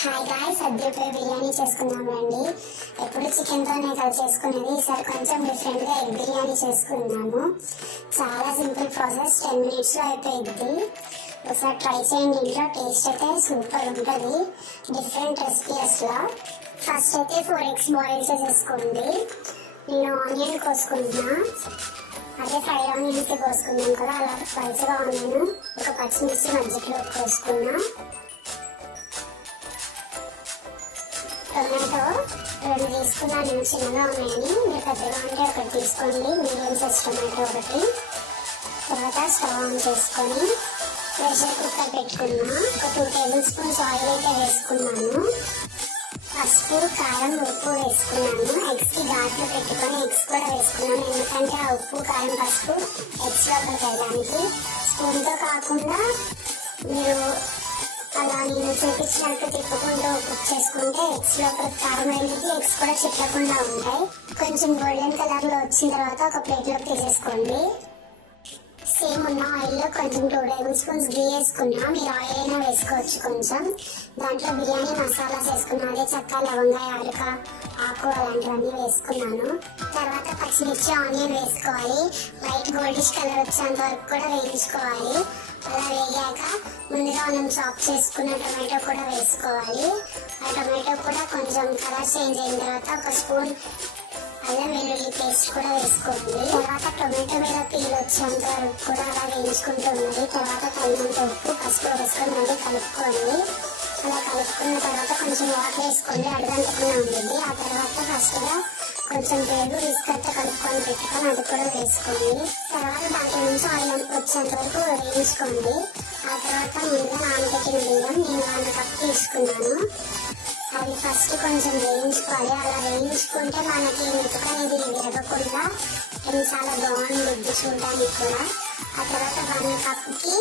Hi guys, అద్దరిపోయి biryani చేసుకుందాం రండి. ఎప్పుడు చికెన్తోనే కదా చేసుకునేది, ఈసారి కొంచెం డిఫరెంట్గా ఎగ్ బిర్యానీ చేసుకుందాము. చాలా సింపుల్ ప్రాసెస్, 10 minutesలో అయిపోయింది. ఒకసారి ట్రై చేయండి, ఇంట్లో టేస్ట్ అయితే సూపర్ ఉంటుంది. డిఫరెంట్ రెసిపీ అసలు. ఫస్ట్ అయితే 4 eggs బాయిల్ చేసేసుకోండి. నేను ఆనియన్ కోసుకుంటున్నా, అదే ఫ్రైడ్ ఆనియన్స్ కోసుకున్నాం కదా, అలా పలుచగా ఆనియన్ ఒక పచ్చిమిర్చి మధ్యలో కోసుకున్నా. టొమాటో 2 తీసుకున్నా, నేను చిన్నగా ఉన్నాయని, మీరు పెద్దగా ఉంటే ఒకటి తీసుకోండి. మీడియం సైజ్ టొమాటో ఒకటి. తర్వాత స్టవ్ ఆన్ చేసుకొని ప్రెషర్ కుక్కర్ పెట్టుకున్నా. ఒక 2 tablespoons ఆయిల్ అయితే వేసుకున్నాను. పసుపు, కారం, ఉప్పు వేసుకున్నాను. ఎగ్స్కి ఘాట్లు పెట్టుకొని ఎగ్స్ కూడా వేసుకున్నాను, ఎందుకంటే ఆ ఉప్పు, కారం, పసుపు ఎగ్స్ లోపలికి వెళ్ళడానికి. స్పూన్తో కాకుండా మీరు అలా నేను చూపించినట్టు తిప్పుకుంటూ కుక్ చేసుకుంటే ఎగ్స్ లోపల కారం వెళ్ళి ఎగ్స్ కూడా చిట్లకుండా ఉంటాయి. కొంచెం గోల్డెన్ కలర్ లో వచ్చిన తర్వాత ఒక ప్లేట్ లోకి తీసేసుకోండి. సేమ్ ఉన్న ఆయిల్ లో కొంచెం 2 tablespoons ఘీ వేసుకున్నా, మీరు ఆయిల్ అయినా వేసుకోవచ్చు. కొంచెం దాంట్లో బిర్యానీ మసాలాస్ వేసుకున్నా, అదే చెక్క, లవంగా, యాలక, ఆకు అలాంటివన్నీ వేసుకున్నాను. తర్వాత పచ్చిమిర్చి, ఆనియన్ వేసుకోవాలి. లైట్ గోల్డిష్ కలర్ వచ్చేంత వరకు కూడా వేయించుకోవాలి. అలా వేగాక ముందుగా మనం చాప్ చేసుకున్న టొమాటో కూడా వేసుకోవాలి. ఆ టొమాటో కూడా కొంచెం కలర్ చేంజ్ అయిన తర్వాత ఒక స్పూన్ అల్లం వెల్లుల్లి పేస్ట్ కూడా వేసుకోండి. తర్వాత టొమాటో మీద పీల్ వచ్చేంత వరకు కూడా అలా వేయించుకుంటూ ఉన్నది. తర్వాత తగినంత ఉప్పు, పసుపు వేసుకొని మళ్ళీ కలుపుకోండి. అలా కలుపుకున్న తర్వాత కొంచెం వాటర్ వేసుకోండి, అడగంటకుండా ఉంటుంది. ఆ తర్వాత ఫస్ట్గా కొంచెం పెరుగు బిస్కట్ కలుపుకొని పెట్టుకొని అది కూడా వేసుకోండి. తర్వాత దాంట్లో నుంచి ఆయిల్ వచ్చేంత వరకు వేయించుకోండి. ఆ తర్వాత ముందుగా నానబెట్టిన బియ్యం నేను 1 cup తీసుకున్నాను. అది ఫస్ట్ కొంచెం వేయించుకోవాలి. అలా వేయించుకుంటే మనకి మెతుకు అనేది విరగకుండా ఇది చాలా బాగుంటుంది చూడడానికి కూడా. ఆ తర్వాత 1 cupకి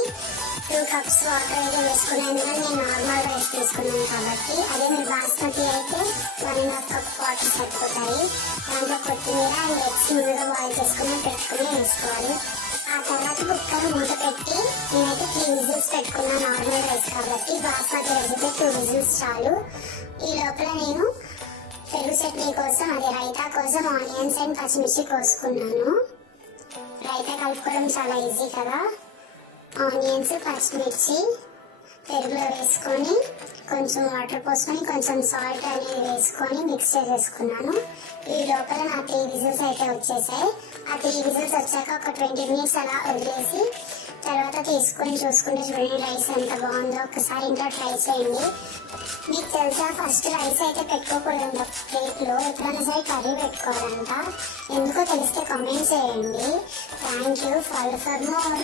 2 cups వాటర్ అయితే వేసుకున్నాను, నేను నార్మల్ రైస్ తీసుకున్నాను కాబట్టి. అదే మీరు బాస్మతి అయితే 1.5 cup వాటర్ సరిపోతాయి. దాంట్లో కొత్తిమీర అండ్ ఎగ్స్ ముందుగా బాయిల్ చేసుకుని పెట్టుకుని వేసుకోవాలి. ఆ తర్వాత కుక్కర్ మూత పెట్టి నేనైతే 3 whistles పెట్టుకున్నాను నార్మల్ రైస్ కాబట్టి. బాస్మతి రైస్ అయితే 2 whistles చాలు. ఈ లోపల నేను పెరుగు చట్నీ కోసం, అదే రైతా కోసం ఆనియన్స్ అండ్ పచ్చిమిర్చి కోసుకున్నాను. రైతా కలుపుకోవడం చాలా ఈజీ కదా. ఆనియన్స్, పచ్చిమిర్చి పెరుగులో వేసుకొని కొంచెం వాటర్ పోసుకొని కొంచెం సాల్ట్ అనేది వేసుకొని మిక్స్ చేసేసుకున్నాను. ఈ లోపల నా 3 whistles అయితే వచ్చేసాయి. ఆ 3 whistles వచ్చాక ఒక 20 minutes అలా వదిలేసి తర్వాత తీసుకొని చూసుకుంటే చూడండి రైస్ ఎంత బాగుందో. ఒకసారి ఇంట్లో ట్రై చేయండి. మీకు తెలుసా, ఫస్ట్ రైస్ అయితే పెట్టుకోకూడదంట ప్లేట్లో, ఎప్పుడైనా సరే కర్రీ పెట్టుకోవాలంట. ఎందుకో తెలిస్తే కామెంట్ చేయండి. Thank you. For more.